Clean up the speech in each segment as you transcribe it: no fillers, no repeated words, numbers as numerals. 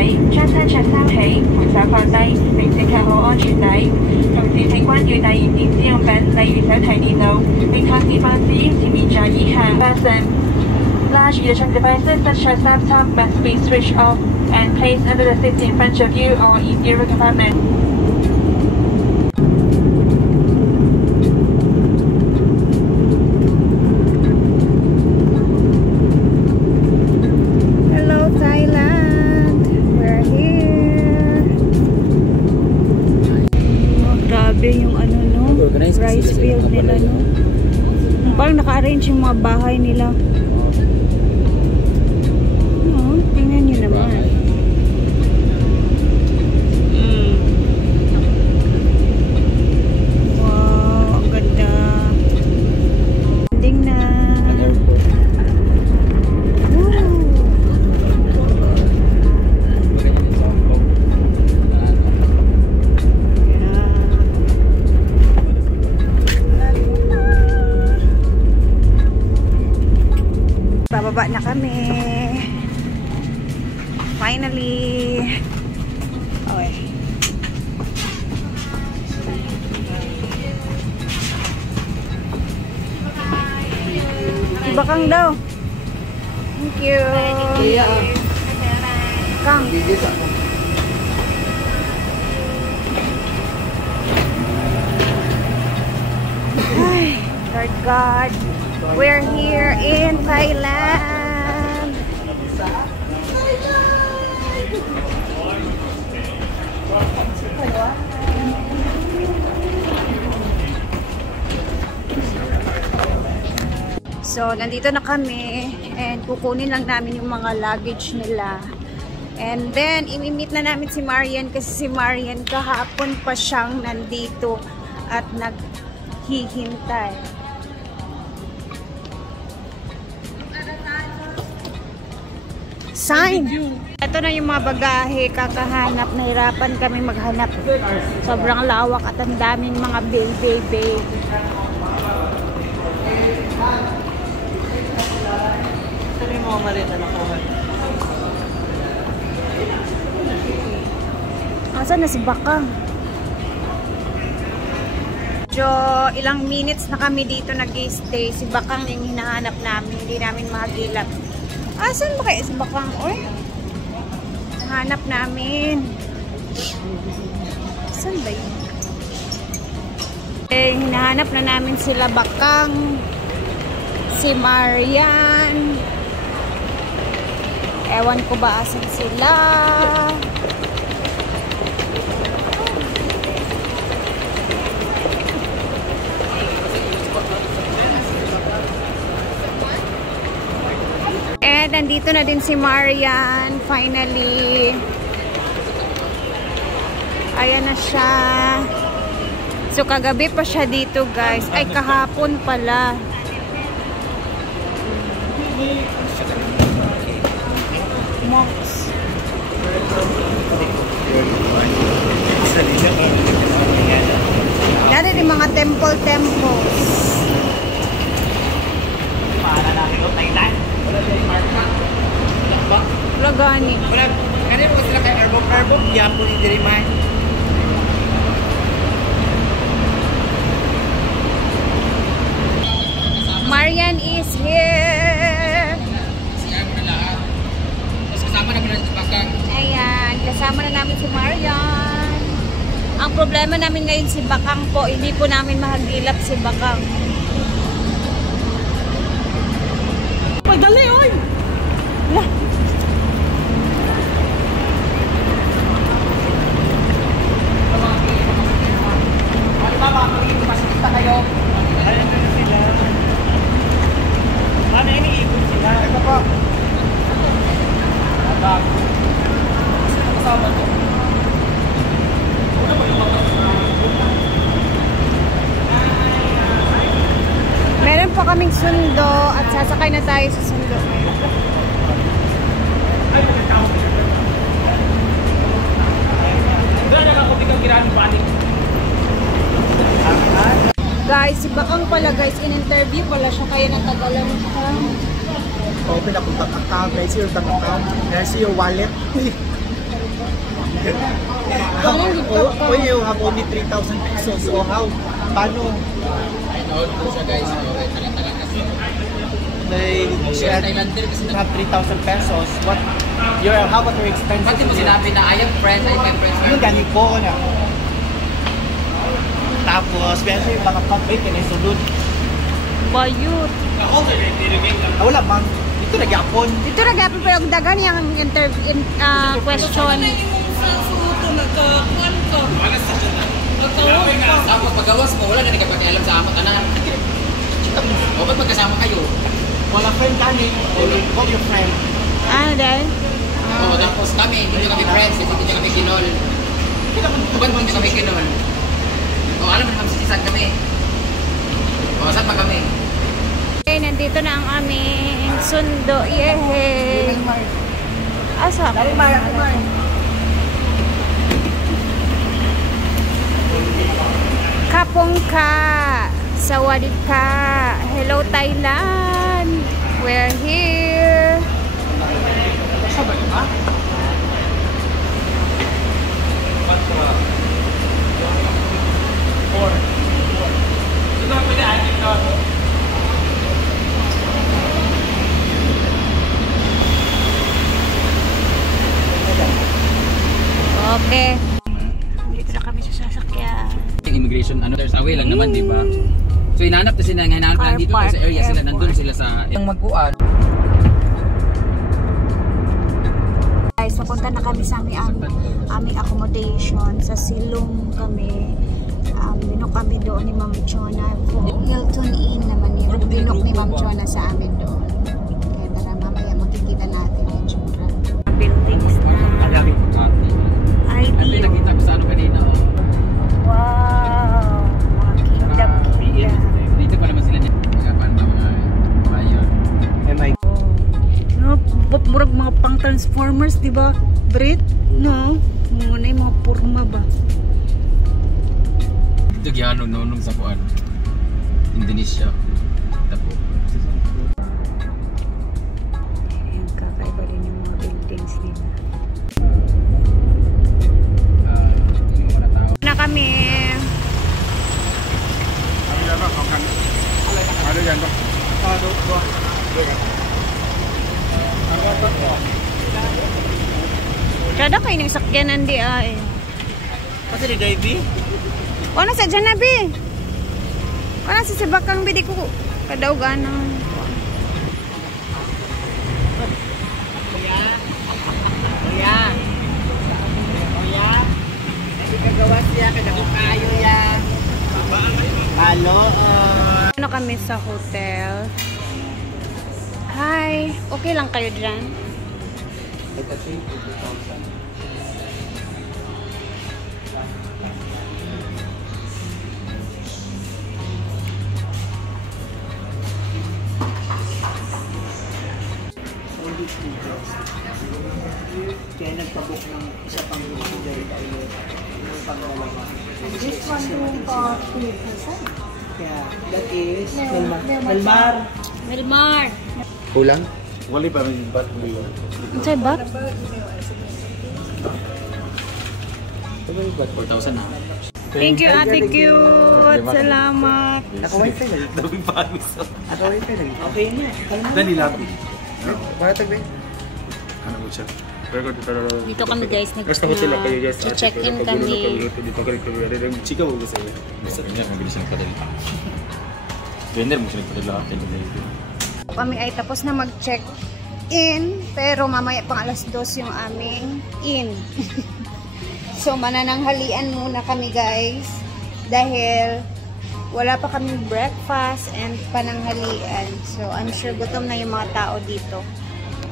位，將身着收起，扶手放低，並接扣好安全帶。同時請關掉帶燃電子用品，例如手提電腦，並確認放置於前面座椅下。Fasten. Large electronic devices such as laptop must be switched off and placed under the seat in front of you or in your compartment. Hello Thailand, we're here. Oh, grabe yung ano no, rice field nila no. Parang naka-arrange yung mga bahay nila. Tingnan nyo naman. Wow, ang ganda. Ending na. Bababa na kami. Finally. Okay. Bakang daw. Thank you. Kang. Ay, Lord God. We're here in Thailand. So, nandito na kami and kukunin lang namin yung mga luggage nila. And then, imi-meet na namin si Marian kasi si Marian kahapon pa siyang nandito at naghihintay. Sign! Ito na yung mga bagahe, kakahanap. Nahirapan kami maghanap. Sobrang lawak at ang daming mga baby. Ito yung mga malita na kuha. Asan na si Bakang? So, ilang minutes na kami dito nag-stay. Si Bakang yung hinahanap namin. Hindi namin mahagilap. Asan ba kaya si Bakang? Oy, hanap namin. Saan ba yun? Eh, hinahanap na namin sila Bakang, si Marian. Ewan ko ba asan sila. And nandito na din si Marian, finally. Ayan na siya. So, kagabi pa siya dito, guys. Ay, kahapon pala. Mox. Dati yung mga temples. Para natin ko Thailand. Wala gani. Wala. Kanina mo sila kay Arbok. Yapo ni Dirimay. Marian is here. Siya mo na lahat. Tapos kasama na mo na si Bakang. Ayan, kasama na namin si Marian. Ang problema namin ngayon si Bakang po, hindi po namin mahagilap si Bakang. Pagdali, oy! Wala. Mama, magiging kayo. Ayan na sila. Ano yung iniikot sila? Ito po. Bago. Sino kasama to? Meron po kaming sundo at sasakay na tayo sa sundo. Guys, si Bakang pala guys, in-interview pala siya kaya natagalan siya. Open up ang account, guys, your bank account, there's your wallet. When you have only 3,000 pesos, so how? Paano? Ay, naon po siya guys. Okay, tagal-tagal kasi. You have 3,000 pesos. How about your expenses? Pati mo sinabi na I have friends, I have friends. Ano ganyan ko na? Tapos, meron yung mga pag-bake na isunod. Bayot. Wala man. Ito nag-apon. Dito nag-apon pero dagan yung question. Tapos paggawas mo, wala na nagpapakialam sa amat anan. O ba't magkasama kayo? Wala friend kami. Call your friend. Dahil? Oo, tapos kami, hindi kami friends, hindi kami kinol. Ba't mo hindi kami kinol? O alam mo naman saan kami. O saan pa kami? Okay, nandito na ang aming sundo. Yehey! Asa? Kapongka! Sawadika! Hello Thailand! We're here! Okay. Dito na kami sa sasakyan. Immigration, there's away lang naman, di ba? So hinahanap na sila, nandito sa area sila, nandun sila sa yung magkuan. Guys, papunta na kami sa aming accommodation. Sa Silong kami. Binok kami doon ni Ma'am Chona. Hilton Inn naman yun. Binok ni Ma'am Chona sa amin doon. Kaya tara, mamaya makikita natin yung tsura. Buildings na. At nakita ko sa ano kanina. Wow! Mga kingdom. Dito pa naman sila niya. Paan ba mga bayon? No, murag mga pang Transformers, di ba? Brit? No? Muna yung mga purma ba? Ito gyano nung sa kuan. Indonesia. Tapo. Ayan, kakaiba din yung mga buildings nila. Na kami. Kada kayo ng sakyanan di ay. Kasi ni Davey? Ano sa dyan na bi? Ano sa sibakang bi di ko kadaugan ng Kuya. Kagawas siya, kayo ya. Halo. Ano kami sa hotel. Hi. Okay lang kayo dyan? Kaya nagpabook ng isa pang delivery tayo. Yung pangalawa. This one room for 3 Kaya, that is Melmar. Melmar. Kulang? Wali pa rin ba't nila? Ang say ba't? 4,000 na. Thank you, Ate Cute. Salamat. Naka-wifi na. Dabing pamis. Naka-wifi na. Okay na. Dali labi. Para tagbe. Ano mo siya? Dito kami guys, nag-check-in kami. Chika mo gusto mo. Gusto niya, mabilis yung padali. Vendor mo siya nagpadala. Kami ay tapos na mag-check-in, pero mamaya pang alas 2 yung aming in. So manananghalian muna kami guys, dahil wala pa kaming breakfast and pananghalian. So I'm sure gutom na yung mga tao dito.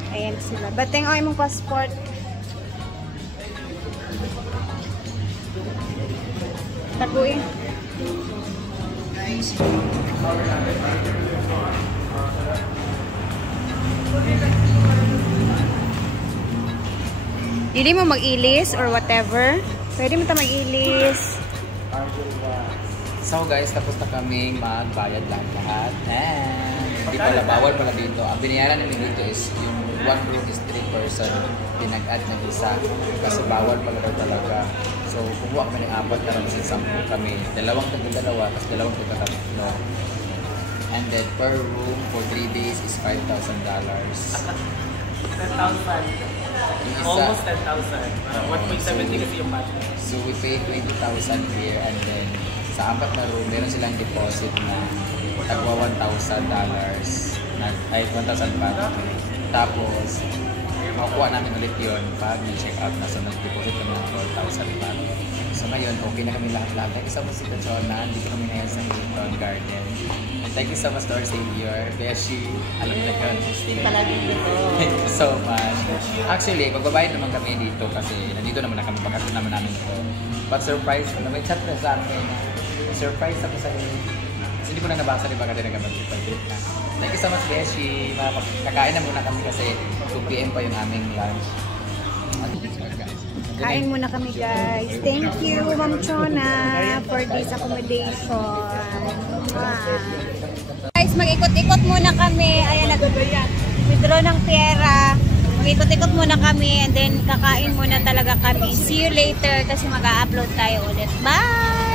Ayan sila. Bateng ay mong passport. Taguin. Dili mo mag-ilis or whatever. Pwede mo ta mag-ilis. So guys, tapos na kaming magbayad lahat. And hindi pala, bawal pala dito. Ang binayaran namin dito is yung one room is 3 person, pinag-add ng isa kasi bawal pala daw talaga. So kumuha kami ng 4 karon sa 10 kami, dalawang tagdalawa tapos dalawang tagtatlo. And then per room for 3 days is $5,000. 10,000. Yung isa, Almost 10,000. 1.70 kasi yung budget. so we pay 20,000 here, and then sa 4 na room, meron silang deposit na tagwa $1,000 ay 1,000 pa. Tapos makukuha namin ulit yun pag check out na, so nag-deposit kami ng 4,000 pa. So ngayon, okay na kami lahat-lahat. Thank you so much sa Chona. Dito kami ngayon sa Hilton Garden. And thank you so much to our savior, Beshi. Alam mo na yun. Thank you so much. Actually, magbabayad naman kami dito kasi nandito naman na kami. Pagkasin naman namin ito. But surprise ko na may chat na sa akin. Surprise ako sa inyo. Kasi hindi ko na nabasa, di ba? Kasi nagkabag-bag na. Thank you so much, Beshi. Kakain na muna kami kasi 2 PM pa yung aming lunch. Kain muna kami guys. Thank you Ma'am Chona for this accommodation. Guys, mag-ikot-ikot muna kami. Ayan, nag-withdraw ng pera. Mag-ikot-ikot muna kami and then kakain muna talaga kami. See you later kasi mag-upload tayo ulit. Bye!